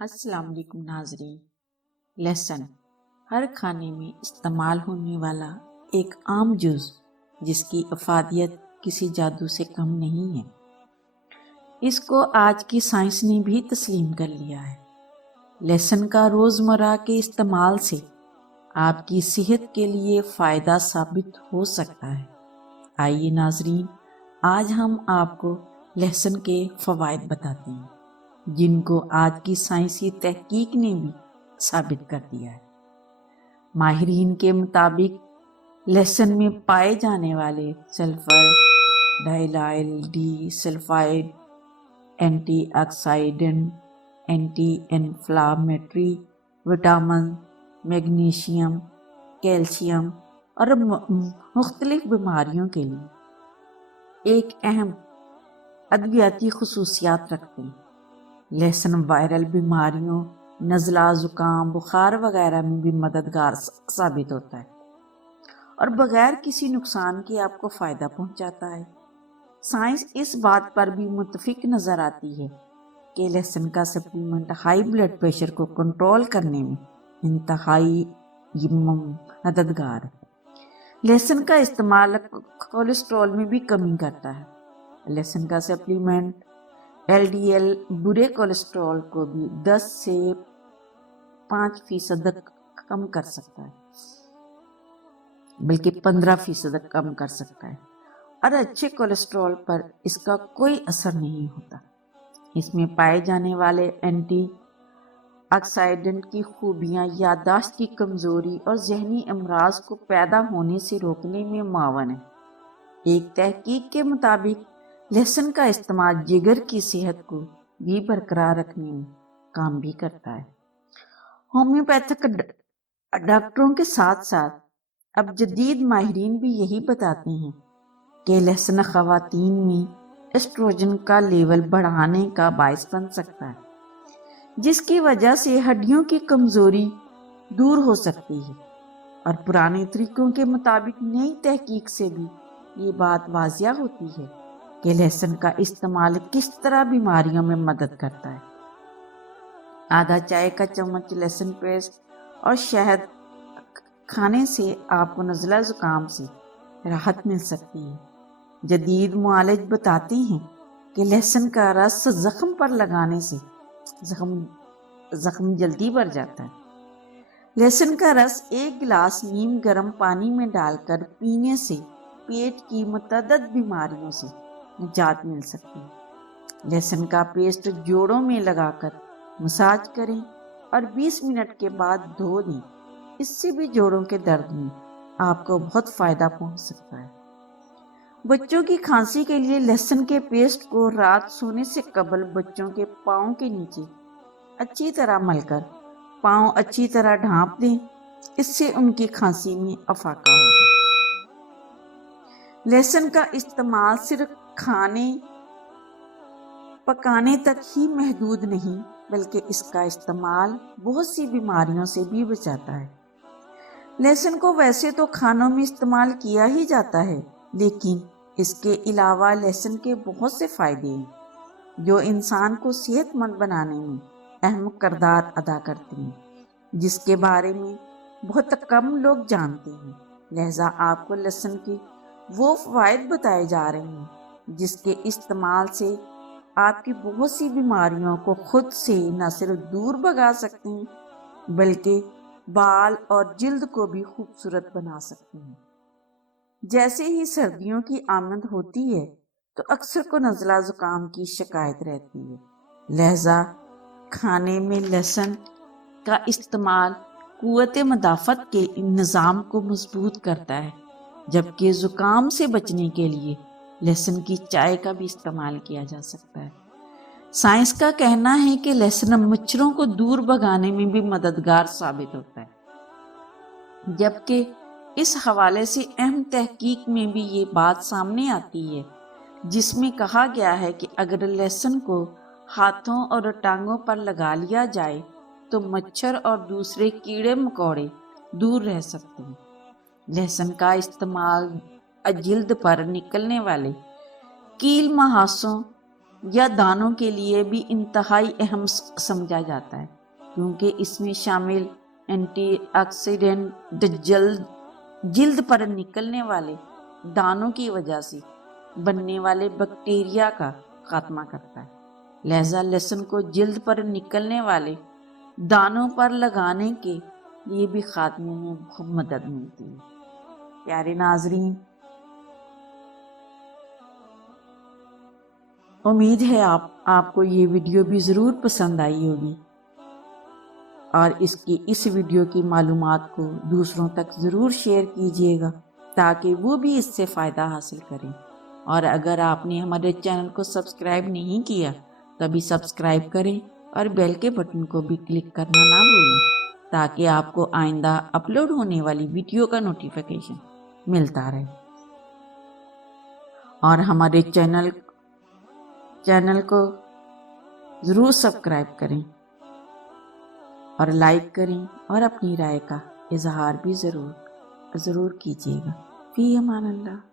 السلام علیکم ناظرین۔ لہسن ہر کھانے میں استعمال ہونے والا ایک عام جز جس کی افادیت کسی جادو سے کم نہیں ہے۔ اس کو آج کی سائنس نے بھی تسلیم کر لیا ہے۔ لہسن کا روزمرہ کے استعمال سے آپ کی صحت کے لیے فائدہ ثابت ہو سکتا ہے۔ آئیے ناظرین، آج ہم آپ کو لہسن کے فوائد بتاتے ہیں جن کو آج کی سائنسی تحقیق نے بھی ثابت کر دیا ہے۔ ماہرین کے مطابق لہسن میں پائے جانے والے sulphur diallyl disulphide antioxidant, anti inflammatory, vitamin, magnesium, calcium اور مختلف بیماریوں کے لیے ایک اہم ادویاتی خصوصیات رکھتے ہیں۔ لہسن وائرل بیماریوں، نزلہ، زکام، بخار وغیرہ میں بھی مددگار ثابت ہوتا ہے اور بغیر کسی نقصان کے آپ کو فائدہ پہنچاتا ہے۔ سائنس اس بات پر بھی متفق نظر آتی ہے کہ لہسن کا سپلیمنٹ ہائی بلڈ پریشر کو کنٹرول کرنے میں انتہائی مددگار ہے۔ لہسن کا استعمال کولیسٹرول میں بھی کمی کرتا ہے۔ لہسن کا سپلیمنٹ ایل ڈی ایل برے کولیسٹرول کو بھی 10 سے 5% کم کر سکتا ہے، بلکہ 15% کم کر سکتا ہے، اور اچھے کولیسٹرول پر اس کا کوئی اثر نہیں ہوتا۔ اس میں پائے جانے والے اینٹی آکسیڈنٹ کی خوبیاں یادداشت کی کمزوری اور ذہنی امراض کو پیدا ہونے سے روکنے میں معاون ہیں۔ ایک تحقیق کے مطابق لہسن کا استعمال جگر کی صحت کو بھی برقرار رکھنے میں کام بھی کرتا ہے۔ ہومیوپیتھک ڈاکٹروں کے ساتھ ساتھ اب جدید ماہرین بھی یہی بتاتے ہیں کہ لہسن خواتین میں ایسٹروجن کا لیول بڑھانے کا باعث بن سکتا ہے، جس کی وجہ سے ہڈیوں کی کمزوری دور ہو سکتی ہے۔ اور پرانے طریقوں کے مطابق نئی تحقیق سے بھی یہ بات واضح ہوتی ہے کہ لہسن کا استعمال کس طرح بیماریوں میں مدد کرتا ہے۔ آدھا چائے کا چمچ لہسن پیسٹ اور شہد کھانے سے آپ کو نزلہ زکام سے راحت مل سکتی ہے۔ جدید معالج بتاتے ہیں کہ لہسن کا رس زخم پر لگانے سے زخم جلدی بھر جاتا ہے۔ لہسن کا رس 1 گلاس نیم گرم پانی میں ڈال کر پینے سے پیٹ کی متعدد بیماریوں سے نجات مل سکتی ہے۔ لہسن کا پیسٹ جوڑوں میں لگا کر مساج کریں اور 20 منٹ کے بعد دھو دیں۔ اس سے بھی جوڑوں کے درد میں آپ کو بہت فائدہ پہنچ سکتا ہے۔ بچوں کی کھانسی کے لیے لہسن کے پیسٹ کو رات سونے سے قبل بچوں کے پاؤں کے نیچے اچھی طرح مل کر پاؤں اچھی طرح ڈھانپ دیں، اس سے ان کی کھانسی میں افاقہ ہوگا۔ لہسن کا استعمال صرف کھانے پکانے تک ہی محدود نہیں، بلکہ اس کا استعمال بہت سی بیماریوں سے بھی بچاتا ہے۔ لہسن کو ویسے تو کھانوں میں استعمال کیا ہی جاتا ہے، لیکن اس کے علاوہ لہسن کے بہت سے فائدے ہیں جو انسان کو صحت مند بنانے میں اہم کردار ادا کرتے ہیں، جس کے بارے میں بہت کم لوگ جانتے ہیں۔ لہذا آپ کو لہسن کے وہ فوائد بتائے جا رہے ہیں جس کے استعمال سے آپ کی بہت سی بیماریوں کو خود سے نہ صرف دور بھگا سکتے ہیں، بلکہ بال اور جلد کو بھی خوبصورت بنا سکتے ہیں۔ جیسے ہی سردیوں کی آمد ہوتی ہے تو اکثر کو نزلہ زکام کی شکایت رہتی ہے، لہذا کھانے میں لہسن کا استعمال قوت مدافعت کے نظام کو مضبوط کرتا ہے، جبکہ زکام سے بچنے کے لیے لہسن کی چائے کا بھی استعمال کیا جا سکتا ہے۔ سائنس کا کہنا ہے کہ لہسن مچھروں کو دور بھگانے میں بھی مددگار ثابت ہوتا ہے، جبکہ اس حوالے سے اہم تحقیق میں بھی یہ بات سامنے آتی ہے جس میں کہا گیا ہے کہ اگر لہسن کو ہاتھوں اور ٹانگوں پر لگا لیا جائے تو مچھر اور دوسرے کیڑے مکوڑے دور رہ سکتے ہیں۔ لہسن کا استعمال جلد پر نکلنے والے کیل مہاسوں یا دانوں کے لیے بھی انتہائی اہم سمجھا جاتا ہے، کیونکہ اس میں شامل اینٹی آکسیڈنٹ جلد پر نکلنے والے دانوں کی وجہ سے بننے والے بیکٹیریا کا خاتمہ کرتا ہے۔ لہذا لہسن کو جلد پر نکلنے والے دانوں پر لگانے کے لیے بھی خاتمے میں بہت مدد ملتی ہے۔ پیارے ناظرین، امید ہے آپ کو یہ ویڈیو بھی ضرور پسند آئی ہوگی، اور اس ویڈیو کی معلومات کو دوسروں تک ضرور شیئر کیجیے گا تاکہ وہ بھی اس سے فائدہ حاصل کریں۔ اور اگر آپ نے ہمارے چینل کو سبسکرائب نہیں کیا تو ابھی سبسکرائب کریں اور بیل کے بٹن کو بھی کلک کرنا نہ بھولیں تاکہ آپ کو آئندہ اپلوڈ ہونے والی ویڈیو کا نوٹیفیکیشن ملتا رہے۔ اور ہمارے چینل کو ضرور سبسکرائب کریں اور لائک کریں اور اپنی رائے کا اظہار بھی ضرور کیجیے گا۔ فی امان اللہ۔